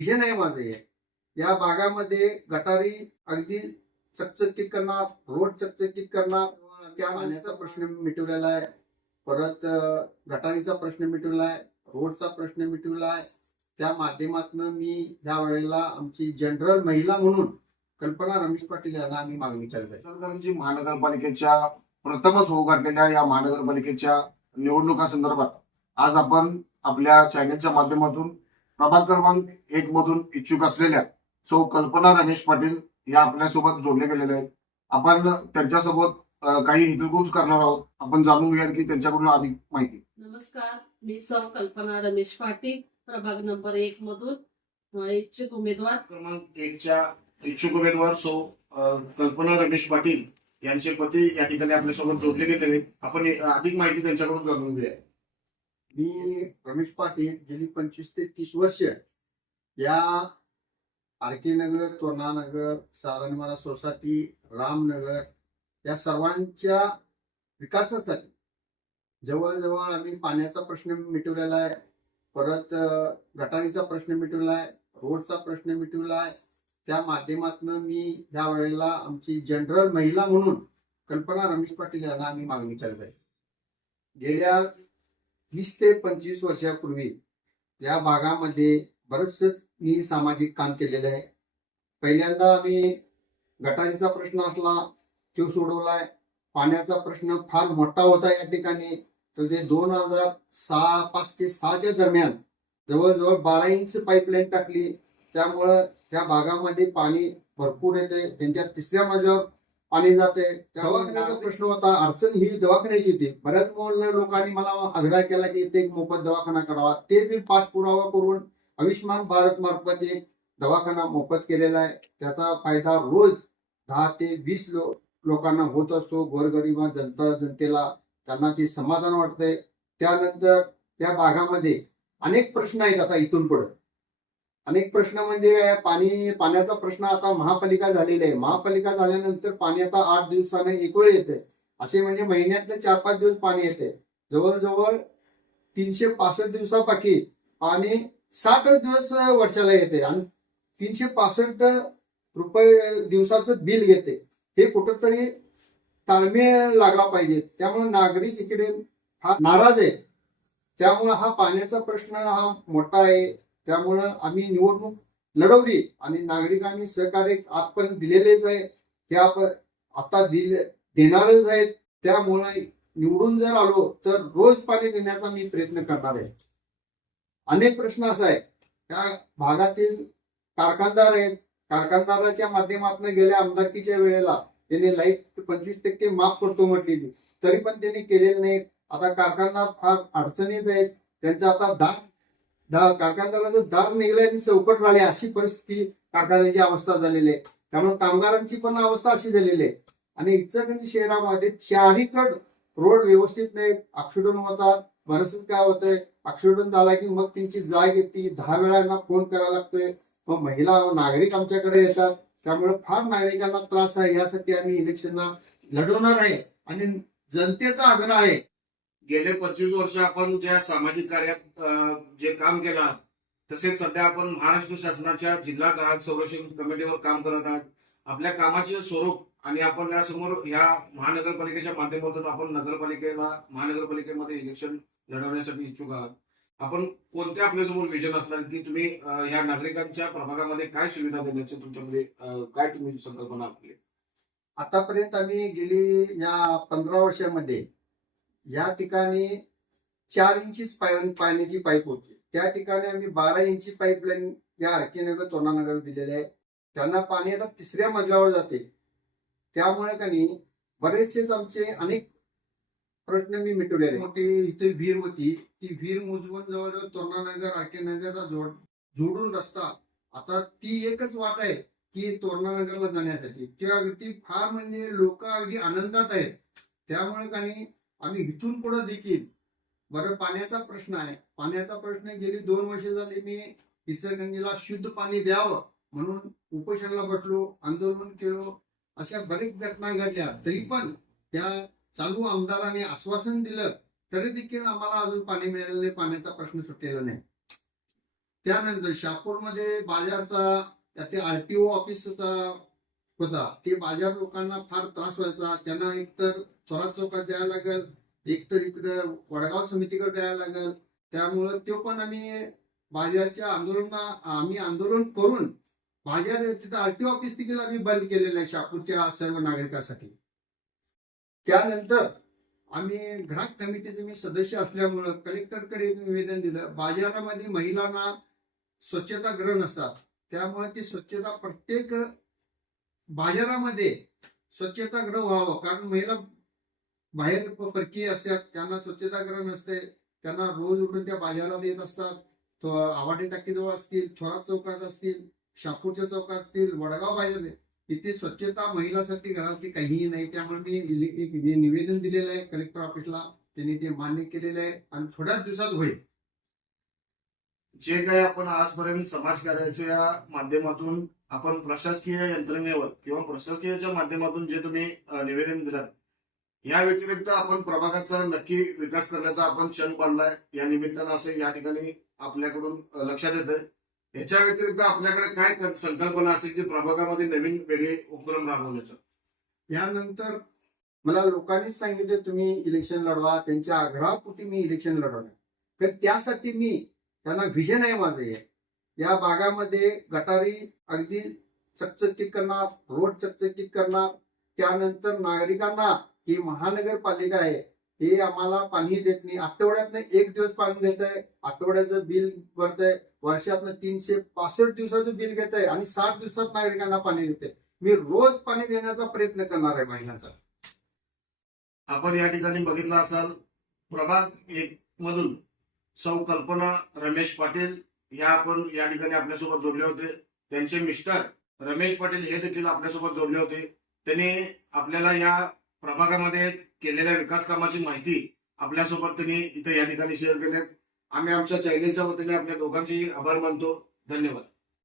विषय नाही माझं हे. या भागामध्ये गटारी अगदी चकचकीत करणार, रोड चकचकीत करणार, त्या पाण्याचा प्रश्न मिटवलेला आहे. परत गटारीचा प्रश्न मिटवला आहे, रोडचा प्रश्न मिटवला आहे. त्या माध्यमातून मी ह्या वेळेला आमची जनरल महिला म्हणून कल्पना रमेश पाटील यांना आम्ही मागणी करत आहे. इचलकरंजी महानगरपालिकेच्या प्रथमच होऊ घातलेल्या या महानगरपालिकेच्या निवडणुका संदर्भात आज आपण आपल्या चॅनलच्या माध्यमातून प्रभाग क्रमांक 1 मधून इच्छुक असलेल्या सौ कल्पना रमेश पाटील या आपल्यासोबत जोडले गेलेले आहेत. आपण त्यांच्यासोबत काही हितगुज करणार आहोत. आपण जाणून घेऊया की त्यांच्याकडून अधिक माहिती. नमस्कार, मी सौ कल्पना रमेश पाटील, प्रभाग नंबर 1 मधून इच्छुक उमेदवार. क्रमांक 1च्या इच्छुक उमेदवार सौ कल्पना रमेश पाटील यांचे पती या ठिकाणी आपल्यासोबत जोडले गेलेले आहेत. आपण अधिक माहिती त्यांच्याकडून जाणून घेऊया. मी रमेश पाटील गेली 25 ते 30 वर्ष या आरके नगर, तोरणानगर, सारणवाडा सोसायटी, रामनगर या सर्वांच्या विकासासाठी जवळजवळ आम्ही पाण्याचा प्रश्न मिटवलेला आहे. परत गटारीचा प्रश्न मिटवला आहे, रोडचा प्रश्न मिटवला आहे. त्या माध्यमातून मी ह्या वेळेला आमची जनरल महिला म्हणून कल्पना रमेश पाटील यांना आम्ही मागणी करत आहे. गेल्या 20 ते 25 वर्षापूर्वी या भागामध्ये बरंचसं मी सामाजिक काम केलेलं आहे. पहिल्यांदा आम्ही गटारीचा प्रश्न असला तो सोडवलाय. पाण्याचा प्रश्न फार मोठा होता या ठिकाणी. तर ते 2005 ते 6च्या दरम्यान जवळजवळ 12 इंच पाईपलाईन टाकली. त्यामुळं त्या भागामध्ये पाणी भरपूर येते. त्यांच्या 3ऱ्या मजल्यावर पाणी जाते. दवाखान्याचा प्रश्न होता, अडचण ही दवाखान्याची होती. बऱ्याच लोकांनी मला आग्रह केला की इथे एक मोफत दवाखाना करावा. ते मी पाठपुरावा करून आयुष्यमान भारत मार्फत एक दवाखाना मोफत केलेला आहे. त्याचा फायदा रोज 10 ते 20 लोकांना होत असतो. गोरगरीब जनतेला त्यांना ते समाधान वाटतंय. त्यानंतर त्या भागामध्ये अनेक प्रश्न आहेत. आता इथून पुढे अनेक प्रश्न म्हणजे पाण्याचा प्रश्न आता महापालिका झालेला आहे. महापालिका झाल्यानंतर पाणी आता 8 दिवसाने एक वेळ येते. असे म्हणजे महिन्यातले 4-5 दिवस पाणी येते. जवळजवळ 365 दिवसापाकी पाणी 60 दिवस वर्षाला येते आणि 365 रुपये दिवसाचं बिल येते. हे कुठंतरी ताळमेळ लागला पाहिजे. त्यामुळे नागरिक इकडे हा नाराज आहे. त्यामुळे हा पाण्याचा प्रश्न हा मोठा आहे. त्यामुळं आम्ही निवडणूक लढवली आणि नागरिकांनी सहकार्य आजपर्यंत दिलेलेच आहे. हे आपण आता देणारच आहेत. त्यामुळे निवडून जर आलो तर रोज पाणी देण्याचा मी प्रयत्न करणार आहे. अनेक प्रश्न असा आहे, त्या भागातील कारखानदार आहेत. कारखानदाराच्या माध्यमातून गेल्या आमदारकीच्या वेळेला त्यांनी लाईट 25% माफ करतो म्हटली, तरी पण त्यांनी केलेलं नाही. आता कारखानदार फार अडचणीत आहेत. त्यांचा आता कारखानदाराचं दार निघाले आणि चौकट झाले अशी परिस्थिती कारखान्याची अवस्था झालेली आहे. त्यामुळे कामगारांची पण अवस्था अशी झालेली आहे. आणि इचलकरंजी शहरामध्ये चारीकड रोड व्यवस्थित नाहीत. ऍक्सिडेंट होतात. बरंच काय होतंय, ऍक्सिडेंट झाला की मग त्यांची जाग येते. 10 वेळांना फोन करायला लागतोय. मग महिला नागरिक आमच्याकडे येतात. त्यामुळे फार नागरिकांना त्रास आहे. यासाठी आम्ही इलेक्शनला लढवणार आहे आणि जनतेचा आग्रह आहे. गेले 25 वर्ष आपण ज्या सामाजिक कार्यात जे काम केलं तसेच सध्या आपण महाराष्ट्र शासनाच्या जिल्हा ग्राहक संरक्षण कमिटीवर काम करत आहात. आपल्या कामाचे स्वरूप आणि आपण यासमोर ह्या महानगरपालिकेच्या माध्यमातून आपण महानगरपालिकेमध्ये इलेक्शन लढवण्यासाठी इच्छुक आहात. आपण कोणते आपल्यासमोर विजन असणार की तुम्ही ह्या नागरिकांच्या प्रभागामध्ये काय सुविधा देण्याचे तुमच्यामध्ये काय तुम्ही संकल्पना आपली? आतापर्यंत आम्ही गेली या 15 वर्षामध्ये या ठिकाणी 4 इंचीच पाण्याची पाईप होती. त्या ठिकाणी आम्ही 12 इंची पाईपलाईन या आरके नगर, तोरणानगर दिलेले आहे. त्यांना पाणी आता 3ऱ्या मजल्यावर जाते. त्यामुळे त्यांनी बरेचसेच आमचे अनेक प्रश्न मी मिटवलेले. मोठी इथे विहीर होती, ती विहीर मुजवून जवळजवळ तोरणानगर, आरके नगरचा जोडून रस्ता आता ती एकच वाट आहे की तोरणानगरला जाण्यासाठी. त्या व्यक्ती फार म्हणजे लोक अगदी आनंदात आहेत. त्यामुळे काही आम्ही इथून पुढे देखील बरं पाण्याचा प्रश्न आहे. पाण्याचा प्रश्न गेली 2 वर्ष झाली मी इचलकरंजीला शुद्ध पाणी द्यावं म्हणून उपोषणाला बसलो, आंदोलन केलो. अशा बरेच घटना घडल्या. तरी पण त्या चालू आमदारांनी आश्वासन दिलं तरी देखील आम्हाला अजून पाणी मिळालेलं नाही. पाण्याचा प्रश्न सुटलेला नाही. त्यानंतर शहापूरमध्ये बाजारचा ते आरटीओ ऑफिस होता. ते बाजार लोकांना फार त्रास व्हायचा. त्यांना एकतर थोरात चौकात जायला लागेल, एकतर इकडं वडगाव समितीकडे जायला लागेल. त्यामुळं तो पण आम्ही बाजारच्या आम्ही आंदोलन करून बाजार तिथं आरटीओ ऑफिस देखील आम्ही बंद केलेलं आहे शहापूरच्या सर्व नागरिकांसाठी. त्यानंतर आम्ही ग्राहक कमिटीचे मी सदस्य असल्यामुळं कलेक्टरकडे निवेदन दिलं. बाजारामध्ये महिलांना स्वच्छतागृह नसतात, त्यामुळे ती स्वच्छता प्रत्येक बाजारामध्ये स्वच्छतागृह व्हावं. कारण महिला बाहेर परकीय असतात, त्यांना स्वच्छतागृह नसते. त्यांना रोज उठून त्या बाजारात येत असतात. आवाडी टाकीजवळ असतील, थोरात चौकात असतील, शहापूरच्या चौकात असतील, वडगाव बाजार इथे स्वच्छता महिलांसाठी घराची काहीही नाही. त्यामुळे मी निवेदन दिलेलं आहे कलेक्टर ऑफिसला. त्यांनी ते मान्य केलेलं आहे आणि थोड्याच दिवसात होईल. जे काही आपण आजपर्यंत समाजकार्याच्या माध्यमातून आपण प्रशासकीय यंत्रणेवर किंवा प्रशासकीयच्या माध्यमातून जे तुम्ही निवेदन दिलात, या व्यतिरिक्त आपण प्रभागाचा नक्की विकास करण्याचा आपण क्षण बांधलाय. या निमित्तानं असं या ठिकाणी आपल्याकडून लक्षात येतंय. याच्या व्यतिरिक्त आपल्याकडे काय संकल्पना असेल की प्रभागामध्ये नवीन वेगळे उपक्रम राबवण्याचं? यानंतर मला लोकांनीच सांगितलं तुम्ही इलेक्शन लढवा. त्यांच्या आग्रहापोटी मी इलेक्शन लढवणार. तर त्यासाठी मी त्यांना व्हिजन आहे माझं हे. या भागामध्ये गटारी अगदी चकचकीत करणार, रोड चकचकीत करणार. त्यानंतर नागरिकांना ही महानगरपालिका आहे, हे आम्हाला पाणी देत नाही. आठवड्यातनं 1 दिवस पाणी देत आहे, आठवड्याचं बिल भरत आहे, वर्षातनं 365 दिवसाचं बिल घेत आहे आणि 60 दिवसात नागरिकांना पाणी देते. मी रोज पाणी देण्याचा प्रयत्न करणार आहे महिन्याचा. आपण या ठिकाणी बघितलं असाल प्रभाग 1 मधून सौ कल्पना रमेश पाटील ह्या आपण या ठिकाणी आपल्यासोबत जोडले होते. त्यांचे मिस्टर रमेश पाटील हे देखील आपल्यासोबत जोडले होते. त्यांनी आपल्याला या प्रभागामध्ये केलेल्या विकास कामाची माहिती आपल्यासोबत त्यांनी इथे या ठिकाणी शेअर केलेत. आम्ही आमच्या चॅनेलच्या वतीने आपल्या दोघांचेही आभार मानतो. धन्यवाद.